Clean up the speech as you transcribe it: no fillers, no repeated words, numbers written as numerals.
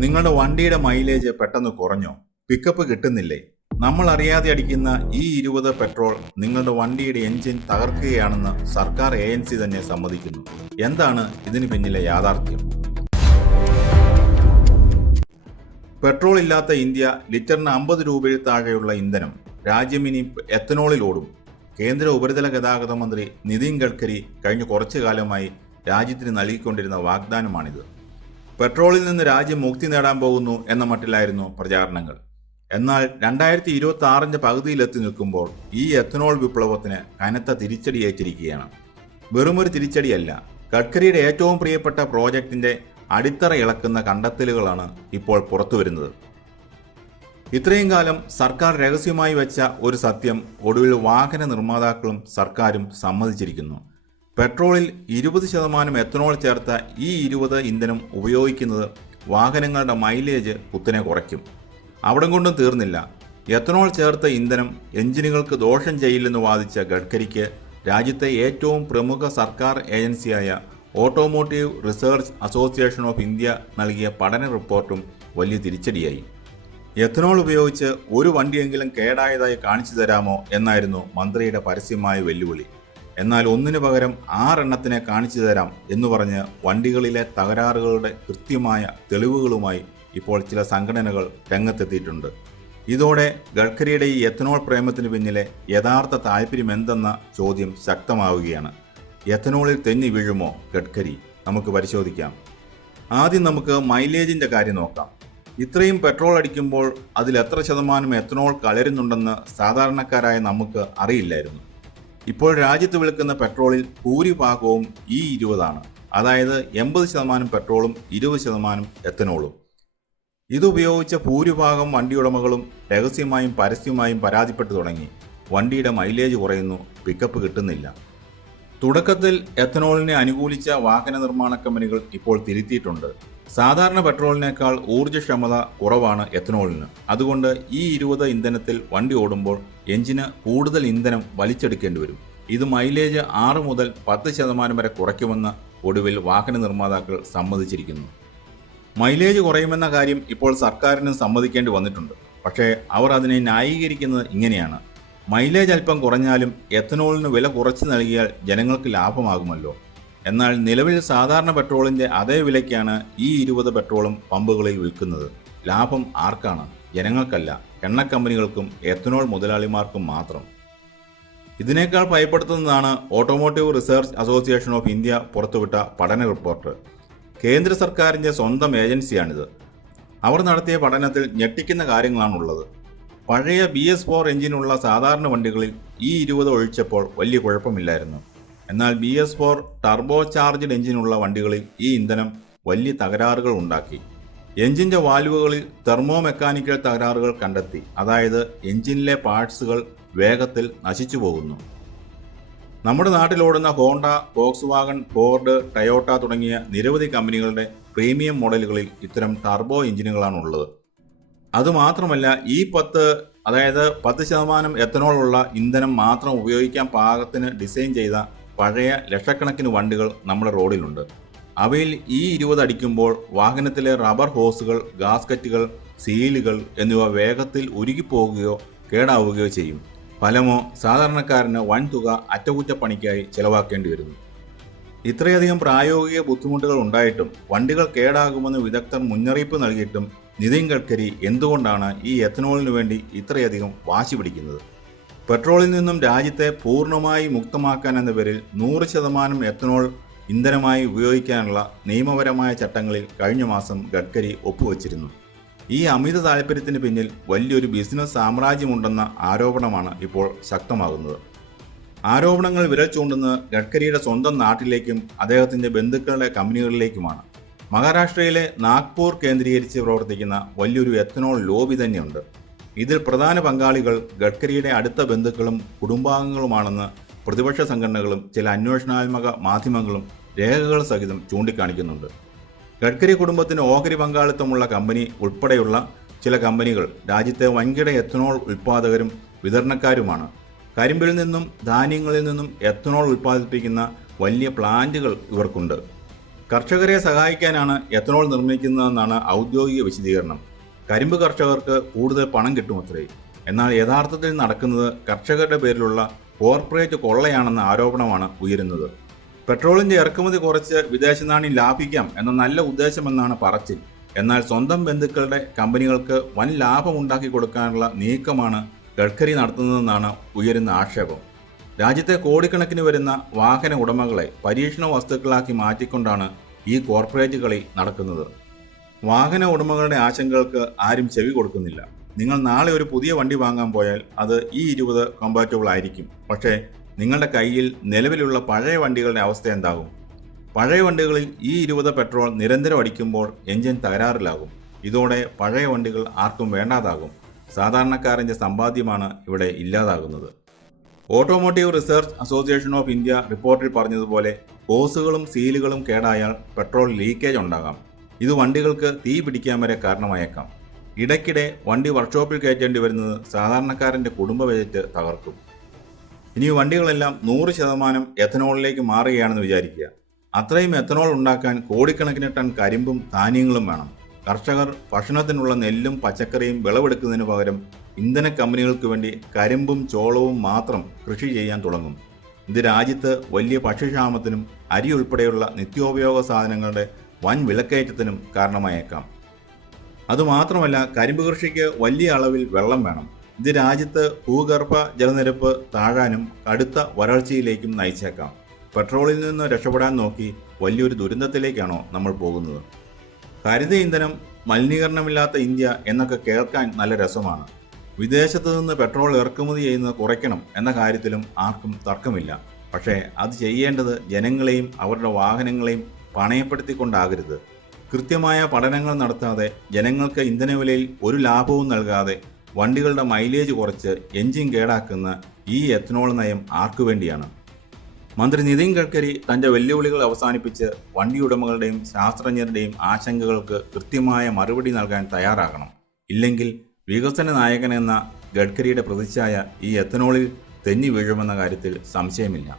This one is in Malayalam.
നിങ്ങളുടെ വണ്ടിയുടെ മൈലേജ് പെട്ടെന്ന് കുറഞ്ഞോ? പിക്കപ്പ് കിട്ടുന്നില്ലേ? നമ്മൾ അറിയാതെ അടിക്കുന്ന E20 പെട്രോൾ നിങ്ങളുടെ വണ്ടിയുടെ എഞ്ചിൻ തകർക്കുകയാണെന്ന് സർക്കാർ ഏജൻസി തന്നെ സമ്മതിക്കുന്നു. എന്താണ് ഇതിന് പിന്നിലെ യാഥാർത്ഥ്യം? പെട്രോൾ ഇല്ലാത്ത ഇന്ത്യ ലിറ്ററിന് 50 രൂപയിൽ താഴെയുള്ള ഇന്ധനം രാജ്യം ഇനി എത്തനോളിൽ ഓടും. കേന്ദ്ര ഉപരിതല ഗതാഗത മന്ത്രി നിതിൻ ഗഡ്കരി കഴിഞ്ഞ കുറച്ചു കാലമായി രാജ്യത്തിന് നൽകിക്കൊണ്ടിരുന്ന വാഗ്ദാനമാണിത്. പെട്രോളിൽ നിന്ന് രാജ്യം മുക്തി നേടാൻ പോകുന്നു എന്ന മട്ടിലായിരുന്നു പ്രചാരണങ്ങൾ. എന്നാൽ 2026 പകുതിയിലെത്തി നിൽക്കുമ്പോൾ ഈ എത്തനോൾ വിപ്ലവത്തിന് കനത്ത തിരിച്ചടിയേറ്റിരിക്കുകയാണ്. വെറുമൊരു തിരിച്ചടിയല്ല, ഗഡ്കരിയുടെ ഏറ്റവും പ്രിയപ്പെട്ട പ്രോജക്റ്റിന്റെ അടിത്തറ ഇളക്കുന്ന കണ്ടെത്തലുകളാണ് ഇപ്പോൾ പുറത്തുവരുന്നത്. ഇത്രയും കാലം സർക്കാർ രഹസ്യമായി വെച്ച ഒരു സത്യം ഒടുവിൽ വാഹന നിർമ്മാതാക്കളും സർക്കാരും സമ്മതിച്ചിരിക്കുന്നു. പെട്രോളിൽ 20% എത്തനോൾ ചേർത്ത E20 ഇന്ധനം ഉപയോഗിക്കുന്നത് വാഹനങ്ങളുടെ മൈലേജ് കുത്തനെ കുറയ്ക്കും. അവിടം കൊണ്ടും തീർന്നില്ല. എത്തനോൾ ചേർത്ത ഇന്ധനം എഞ്ചിനുകൾക്ക് ദോഷം ചെയ്യില്ലെന്ന് വാദിച്ച ഗഡ്കരിക്ക് രാജ്യത്തെ ഏറ്റവും പ്രമുഖ സർക്കാർ ഏജൻസിയായ automotive research association of India നൽകിയ പഠന റിപ്പോർട്ടും വലിയ തിരിച്ചടിയായി. എത്തനോൾ ഉപയോഗിച്ച് ഒരു വണ്ടിയെങ്കിലും കേടായതായി കാണിച്ചു തരാമോ എന്നായിരുന്നു മന്ത്രിയുടെ പരസ്യമായ വെല്ലുവിളി. എന്നാൽ ഒന്നിനു പകരം 6 എണ്ണത്തിനെ കാണിച്ചു തരാം എന്ന് പറഞ്ഞ് വണ്ടികളിലെ തകരാറുകളുടെ കൃത്യമായ തെളിവുകളുമായി ഇപ്പോൾ ചില സംഘടനകൾ രംഗത്തെത്തിയിട്ടുണ്ട്. ഇതോടെ ഗഡ്കരിയുടെ ഈ എത്തനോൾ പ്രേമത്തിന് പിന്നിലെ യഥാർത്ഥ താല്പര്യം എന്തെന്ന ചോദ്യം ശക്തമാവുകയാണ്. എത്തനോളിൽ തെന്നി വീഴുമോ ഗഡ്കരി? നമുക്ക് പരിശോധിക്കാം. ആദ്യം നമുക്ക് മൈലേജിന്റെ കാര്യം നോക്കാം. ഇത്രയും പെട്രോൾ അടിക്കുമ്പോൾ അതിൽ എത്ര ശതമാനം എത്തനോൾ കലരുന്നുണ്ടെന്ന് സാധാരണക്കാരായ നമുക്ക് അറിയില്ലായിരുന്നു. ഇപ്പോൾ രാജ്യത്ത് വിൽക്കുന്ന പെട്രോളിൽ ഭൂരിഭാഗവും E20 ആണ്. അതായത് 80% പെട്രോളും 20% എത്തനോളും. ഇതുപയോഗിച്ച ഭൂരിഭാഗം വണ്ടിയുടമകളും രഹസ്യമായും പരസ്യമായും പരാതിപ്പെട്ടു തുടങ്ങി. വണ്ടിയുടെ മൈലേജ് കുറയുന്നു, പിക്കപ്പ് കിട്ടുന്നില്ല. തുടക്കത്തിൽ എത്തനോളിനെ അനുകൂലിച്ച വാഹന നിർമ്മാണ കമ്പനികൾ ഇപ്പോൾ തിരുത്തിയിട്ടുണ്ട്. സാധാരണ പെട്രോളിനേക്കാൾ ഊർജ്ജക്ഷമത കുറവാണ് എത്തനോളിന്. അതുകൊണ്ട് E20 ഇന്ധനത്തിൽ വണ്ടി ഓടുമ്പോൾ എഞ്ചിന് കൂടുതൽ ഇന്ധനം വലിച്ചെടുക്കേണ്ടി വരും. ഇത് മൈലേജ് 6 മുതൽ 10% വരെ കുറയ്ക്കുമെന്ന് ഒടുവിൽ വാഹന നിർമ്മാതാക്കൾ സമ്മതിച്ചിരിക്കുന്നു. മൈലേജ് കുറയുമെന്ന കാര്യം ഇപ്പോൾ സർക്കാരിന് സമ്മതിക്കേണ്ടി വന്നിട്ടുണ്ട്. പക്ഷേ അവർ അതിനെ ന്യായീകരിക്കുന്നത് ഇങ്ങനെയാണ്: മൈലേജ് അല്പം കുറഞ്ഞാലും എത്തനോളിന് വില കുറച്ച് നൽകിയാൽ ജനങ്ങൾക്ക് ലാഭമാകുമല്ലോ. എന്നാൽ നിലവിൽ സാധാരണ പെട്രോളിന്റെ അതേ വിലയ്ക്കാണ് E20 പെട്രോളും പമ്പുകളിൽ വിൽക്കുന്നത്. ലാഭം ആർക്കാണ്? ജനങ്ങൾക്കല്ല, എണ്ണക്കമ്പനികൾക്കും എത്തനോൾ മുതലാളിമാർക്കും മാത്രം. ഇതിനേക്കാൾ ഭയപ്പെടുത്തുന്നതാണ് automotive research association of India പുറത്തുവിട്ട പഠന റിപ്പോർട്ട്. കേന്ദ്ര സർക്കാരിന്റെ സ്വന്തം ഏജൻസിയാണിത്. അവർ നടത്തിയ പഠനത്തിൽ ഞെട്ടിക്കുന്ന കാര്യങ്ങളാണുള്ളത്. പഴയ BS4 എഞ്ചിനുള്ള സാധാരണ വണ്ടികളിൽ E20 ഒഴിച്ചപ്പോൾ വലിയ കുഴപ്പമില്ലായിരുന്നു. എന്നാൽ BS4 ടർബോ ചാർജ്ഡ് എഞ്ചിനുള്ള വണ്ടികളിൽ ഈ ഇന്ധനം വലിയ തകരാറുകൾ ഉണ്ടാക്കി. എഞ്ചിന്റെ വാൽവുകളിൽ തെർമോ മെക്കാനിക്കൽ തകരാറുകൾ കണ്ടെത്തി. അതായത് എഞ്ചിനിലെ പാർട്സുകൾ വേഗത്തിൽ നശിച്ചു പോകുന്നു. നമ്മുടെ നാട്ടിലോടുന്ന ഹോണ്ട, വോക്സ്വാഗൺ, ഫോർഡ്, ടയോട്ട തുടങ്ങിയ നിരവധി കമ്പനികളുടെ പ്രീമിയം മോഡലുകളിൽ ഇത്തരം ടർബോ എഞ്ചിനുകളാണുള്ളത്. അതുമാത്രമല്ല, E10 അതായത് 10% എത്തനോൾ ഉള്ള ഇന്ധനം മാത്രം ഉപയോഗിക്കാൻ പാകത്തിന് ഡിസൈൻ ചെയ്ത പഴയ ലക്ഷക്കണക്കിന് വണ്ടികൾ നമ്മുടെ റോഡിലുണ്ട്. അവയിൽ E20 അടിക്കുമ്പോൾ വാഹനത്തിലെ റബ്ബർ ഹോസുകൾ, ഗാസ്കറ്റുകൾ, സീലുകൾ എന്നിവ വേഗത്തിൽ ഉരുകിപ്പോകുകയോ കേടാവുകയോ ചെയ്യും. ഫലമോ സാധാരണക്കാരന് വൻതുക അറ്റകുറ്റപ്പണിക്കായി ചെലവാക്കേണ്ടി വരുന്നു. ഇത്രയധികം പ്രായോഗിക ബുദ്ധിമുട്ടുകൾ ഉണ്ടായിട്ടും വണ്ടികൾ കേടാകുമെന്ന് വിദഗ്ധർ മുന്നറിയിപ്പ് നൽകിയിട്ടും നിതിൻ ഗഡ്കരി എന്തുകൊണ്ടാണ് ഈ എത്തനോളിനു വേണ്ടി ഇത്രയധികം വാശി പിടിക്കുന്നത്? പെട്രോളിൽ നിന്നും രാജ്യത്തെ പൂർണ്ണമായി മുക്തമാക്കാൻ എന്ന പേരിൽ 100% എത്തനോൾ ഇന്ധനമായി ഉപയോഗിക്കാനുള്ള നിയമപരമായ ചട്ടങ്ങളിൽ കഴിഞ്ഞ മാസം ഗഡ്കരി ഒപ്പുവച്ചിരുന്നു. ഈ അമിത താൽപ്പര്യത്തിന് പിന്നിൽ വലിയൊരു ബിസിനസ് സാമ്രാജ്യമുണ്ടെന്ന ആരോപണമാണ് ഇപ്പോൾ ശക്തമാകുന്നത്. ആരോപണങ്ങൾ വിരൽ ചൂണ്ടുന്നത് ഗഡ്കരിയുടെ സ്വന്തം നാട്ടിലേക്കും അദ്ദേഹത്തിന്റെ ബന്ധുക്കളുടെ കമ്പനികളിലേക്കുമാണ്. മഹാരാഷ്ട്രയിലെ നാഗ്പൂർ കേന്ദ്രീകരിച്ച് പ്രവർത്തിക്കുന്ന വലിയൊരു എത്തനോൾ ലോബി തന്നെയുണ്ട്. ഇതിൽ പ്രധാന പങ്കാളികൾ ഗഡ്കരിയുടെ അടുത്ത ബന്ധുക്കളും കുടുംബാംഗങ്ങളുമാണെന്ന് പ്രതിപക്ഷ സംഘടനകളും ചില അന്വേഷണാത്മക മാധ്യമങ്ങളും രേഖകൾ സഹിതം ചൂണ്ടിക്കാണിക്കുന്നുണ്ട്. ഗഡ്കരി കുടുംബത്തിന് ഓഹരി പങ്കാളിത്തമുള്ള കമ്പനി ഉൾപ്പെടെയുള്ള ചില കമ്പനികൾ രാജ്യത്തെ വൻകിട എത്തനോൾ ഉൽപ്പാദകരും വിതരണക്കാരുമാണ്. കരിമ്പിൽ നിന്നും ധാന്യങ്ങളിൽ നിന്നും എത്തനോൾ ഉൽപ്പാദിപ്പിക്കുന്ന വലിയ പ്ലാന്റുകൾ ഇവർക്കുണ്ട്. കർഷകരെ സഹായിക്കാനാണ് എത്തനോൾ നിർമ്മിക്കുന്നതെന്നാണ് ഔദ്യോഗിക വിശദീകരണം. കരിമ്പ് കർഷകർക്ക് കൂടുതൽ പണം കിട്ടുമത്രേ. എന്നാൽ യഥാർത്ഥത്തിൽ നടക്കുന്നത് കർഷകരുടെ പേരിലുള്ള കോർപ്പറേറ്റ് കൊള്ളയാണെന്ന ആരോപണമാണ് ഉയരുന്നത്. പെട്രോളിന്റെ ഇറക്കുമതി കുറച്ച് വിദേശ നാണ്യം ലാഭിക്കാം എന്ന നല്ല ഉദ്ദേശമെന്നാണ് പറച്ചിൽ. എന്നാൽ സ്വന്തം ബന്ധുക്കളുടെ കമ്പനികൾക്ക് വൻ ലാഭം ഉണ്ടാക്കി കൊടുക്കാനുള്ള നീക്കമാണ് ഗഡ്കരി നടത്തുന്നതെന്നാണ് ഉയരുന്ന ആക്ഷേപം. രാജ്യത്തെ കോടിക്കണക്കിന് വരുന്ന വാഹന ഉടമകളെ പരീക്ഷണ വസ്തുക്കളാക്കി മാറ്റിക്കൊണ്ടാണ് ഈ കോർപ്പറേറ്റ് കളി നടക്കുന്നത്. വാഹന ഉടമകളുടെ ആശങ്കകൾക്ക് ആരും ചെവി കൊടുക്കുന്നില്ല. നിങ്ങൾ നാളെ ഒരു പുതിയ വണ്ടി വാങ്ങാൻ പോയാൽ അത് E20 കമ്പാറ്റബിൾ ആയിരിക്കും. പക്ഷേ നിങ്ങളുടെ കയ്യിൽ നിലവിലുള്ള പഴയ വണ്ടികളുടെ അവസ്ഥ എന്താകും? പഴയ വണ്ടികളിൽ E20 പെട്രോൾ നിരന്തരം അടിക്കുമ്പോൾ എഞ്ചിൻ തകരാറിലാകും. ഇതോടെ പഴയ വണ്ടികൾ ആർക്കും വേണ്ടാതാകും. സാധാരണക്കാരൻ്റെ സമ്പാദ്യമാണ് ഇവിടെ ഇല്ലാതാകുന്നത്. Automotive research association of India റിപ്പോർട്ടിൽ പറഞ്ഞതുപോലെ ഹോസുകളും സീലുകളും കേടായാൽ പെട്രോൾ ലീക്കേജ് ഉണ്ടാകാം. ഇത് വണ്ടികൾക്ക് തീ പിടിക്കാൻ വരെ കാരണമായേക്കാം. ഇടയ്ക്കിടെ വണ്ടി വർക്ക്ഷോപ്പിൽ കയറ്റേണ്ടി വരുന്നത് സാധാരണക്കാരൻ്റെ കുടുംബ ബജറ്റ് തകർക്കും. ഇനി വണ്ടികളെല്ലാം 100% എഥനോളിലേക്ക് മാറുകയാണെന്ന് വിചാരിക്കുക. അത്രയും എഥനോൾ ഉണ്ടാക്കാൻ കോടിക്കണക്കിന് ടൺ കരിമ്പും ധാന്യങ്ങളും വേണം. കർഷകർ ഭക്ഷണത്തിനുള്ള നെല്ലും പച്ചക്കറിയും വിളവെടുക്കുന്നതിന് പകരം ഇന്ധന കമ്പനികൾക്ക് വേണ്ടി കരിമ്പും ചോളവും മാത്രം കൃഷി ചെയ്യാൻ തുടങ്ങും. ഇത് രാജ്യത്ത് വലിയ ഭക്ഷ്യക്ഷാമത്തിനും അരി ഉൾപ്പെടെയുള്ള നിത്യോപയോഗ സാധനങ്ങളുടെ വൻ വിലക്കയറ്റത്തിനും കാരണമായേക്കാം. അതുമാത്രമല്ല, കരിമ്പ് കൃഷിക്ക് വലിയ അളവിൽ വെള്ളം വേണം. ഇത് രാജ്യത്ത് ഭൂഗർഭ ജലനിരപ്പ് താഴാനും കടുത്ത വരൾച്ചയിലേക്കും നയിച്ചേക്കാം. പെട്രോളിൽ നിന്ന് രക്ഷപ്പെടാൻ നോക്കി വലിയൊരു ദുരന്തത്തിലേക്കാണോ നമ്മൾ പോകുന്നത്? ഹരിത ഇന്ധനം, മലിനീകരണമില്ലാത്ത ഇന്ത്യ എന്നൊക്കെ കേൾക്കാൻ നല്ല രസമാണ്. വിദേശത്തു നിന്ന് പെട്രോൾ ഇറക്കുമതി ചെയ്യുന്നത് കുറയ്ക്കണം എന്ന കാര്യത്തിലും ആർക്കും തർക്കമില്ല. പക്ഷേ അത് ചെയ്യേണ്ടത് ജനങ്ങളെയും അവരുടെ വാഹനങ്ങളെയും പണയപ്പെടുത്തിക്കൊണ്ടാകരുത്. കൃത്യമായ പഠനങ്ങൾ നടത്താതെ ജനങ്ങൾക്ക് ഇന്ധനവിലയിൽ ഒരു ലാഭവും നൽകാതെ വണ്ടികളുടെ മൈലേജ് കുറച്ച് എഞ്ചിൻ കേടാക്കുന്ന ഈ എഥനോൾ നയം ആർക്കു വേണ്ടിയാണ്? മന്ത്രി നിതിൻ ഗഡ്കരി തൻ്റെ വെല്ലുവിളികൾ അവസാനിപ്പിച്ച് വണ്ടിയുടമകളുടെയും ശാസ്ത്രജ്ഞരുടെയും ആശങ്കകൾക്ക് കൃത്യമായ മറുപടി നൽകാൻ തയ്യാറാകണം. ഇല്ലെങ്കിൽ വികസന നായകനെന്ന ഗഡ്കരിയുടെ പ്രതിച്ഛായ ഈ എഥനോളിൽ തെന്നി വീഴുമെന്ന കാര്യത്തിൽ സംശയമില്ല.